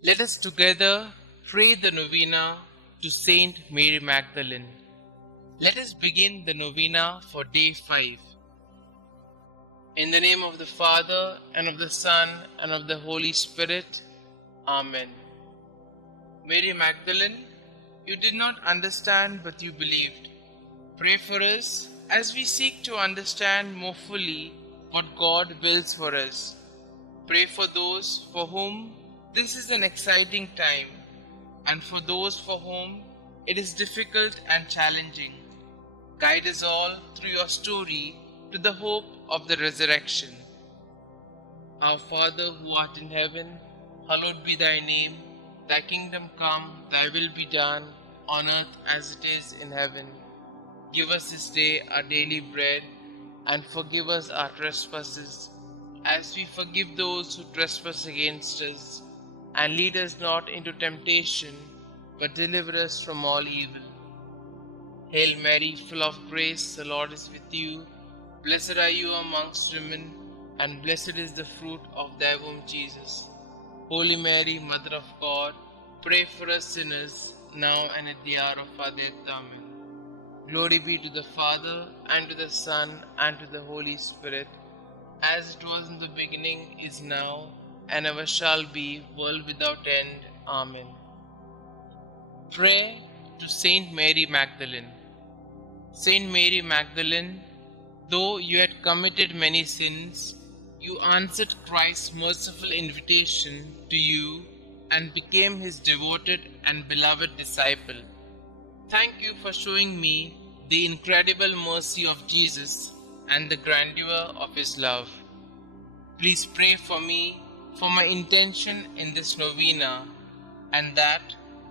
Let us together pray the novena to Saint Mary Magdalene. Let us begin the novena for day 5. In the name of the Father, and of the Son, and of the Holy Spirit. Amen. Mary Magdalene, you did not understand, but you believed. Pray for us as we seek to understand more fully what God wills for us. Pray for those for whom this is an exciting time, and for those for whom it is difficult and challenging. Guide us all through your story to the hope of the resurrection. Our Father who art in heaven, hallowed be thy name. Thy kingdom come, thy will be done, on earth as it is in heaven. Give us this day our daily bread, and forgive us our trespasses, as we forgive those who trespass against us. And lead us not into temptation, but deliver us from all evil. Hail Mary, full of grace, the Lord is with you. Blessed are you amongst women, and blessed is the fruit of thy womb, Jesus. Holy Mary, Mother of God, pray for us sinners, now and at the hour of our death. Amen. Glory be to the Father, and to the Son, and to the Holy Spirit, as it was in the beginning, is now, and ever shall be, world without end. Amen. Prayer to Saint Mary Magdalene. Saint Mary Magdalene, though you had committed many sins, you answered Christ's merciful invitation to you and became his devoted and beloved disciple. Thank you for showing me the incredible mercy of Jesus and the grandeur of his love. Please pray for me, for my intention in this novena, and that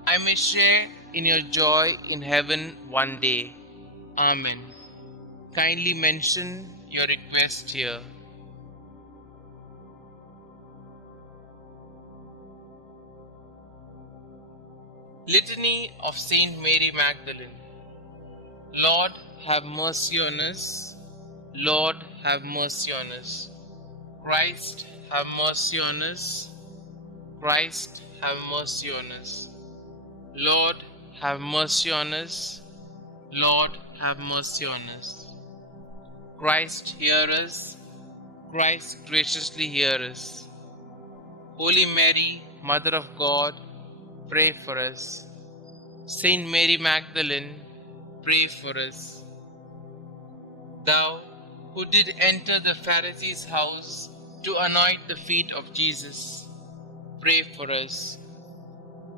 I may share in your joy in heaven one day. Amen. Kindly mention your request here. Litany of Saint Mary Magdalene. Lord, have mercy on us. Lord, have mercy on us. Christ, have mercy on us. Christ, have mercy on us. Lord, have mercy on us. Lord, have mercy on us. Christ, hear us. Christ, graciously hear us. Holy Mary, Mother of God, pray for us. Saint Mary Magdalene, pray for us. Thou who did enter the Pharisee's house to anoint the feet of Jesus, pray for us.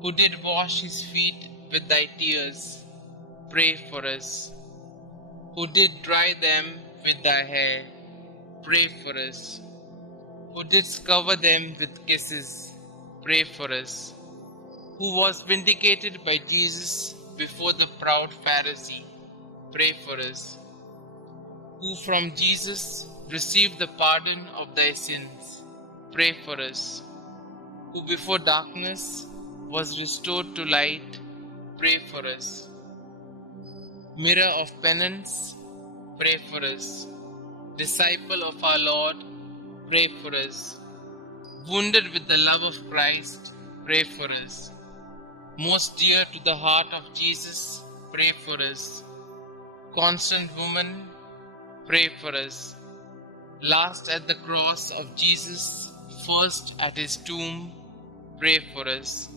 Who did wash his feet with thy tears, pray for us. Who did dry them with thy hair, pray for us. Who didst cover them with kisses, pray for us. Who was vindicated by Jesus before the proud Pharisee, pray for us. Who from Jesus received the pardon of thy sins, pray for us. Who before darkness was restored to light, pray for us. Mirror of penance, pray for us. Disciple of our Lord, pray for us. Wounded with the love of Christ, pray for us. Most dear to the heart of Jesus, pray for us. Constant woman, pray for us. Last at the cross of Jesus, first at his tomb, pray for us.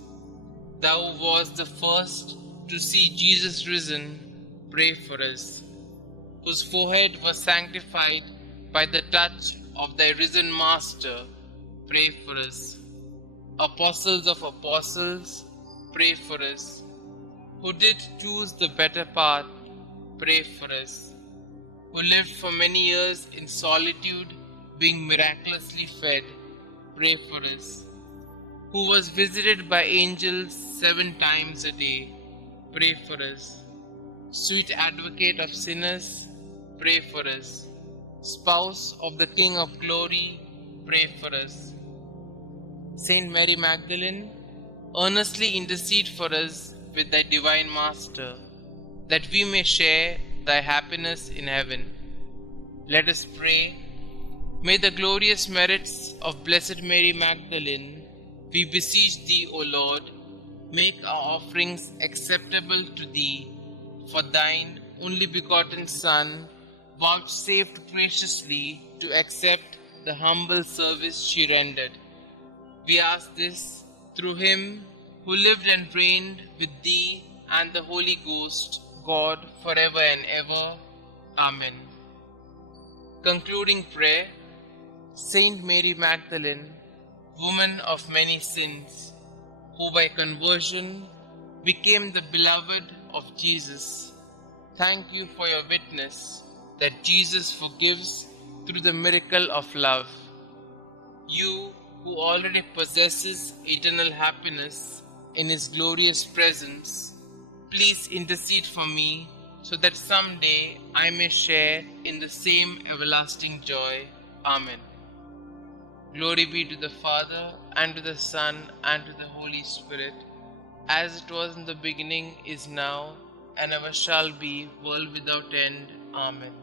Thou wast the first to see Jesus risen, pray for us. Whose forehead was sanctified by the touch of thy risen Master, pray for us. Apostles of apostles, pray for us. Who did choose the better path, pray for us. Who lived for many years in solitude, being miraculously fed, pray for us. Who was visited by angels 7 times a day, pray for us. Sweet advocate of sinners, pray for us. Spouse of the King of glory, pray for us. Saint Mary Magdalene, earnestly intercede for us with thy divine Master, that we may share thy happiness in heaven. Let us pray. May the glorious merits of Blessed Mary Magdalene We beseech thee, O Lord, make our offerings acceptable to thee, for thine only begotten Son vouchsafed graciously to accept the humble service she rendered. We ask this through him who lived and reigned with thee and the Holy Ghost, God, forever and ever. Amen. Concluding prayer. Saint Mary Magdalene, woman of many sins, who by conversion became the beloved of Jesus, thank you for your witness that Jesus forgives through the miracle of love. You who already possesses eternal happiness in His glorious presence, please intercede for me so that someday I may share in the same everlasting joy. Amen. Glory be to the Father, and to the Son, and to the Holy Spirit, as it was in the beginning, is now, and ever shall be, world without end. Amen.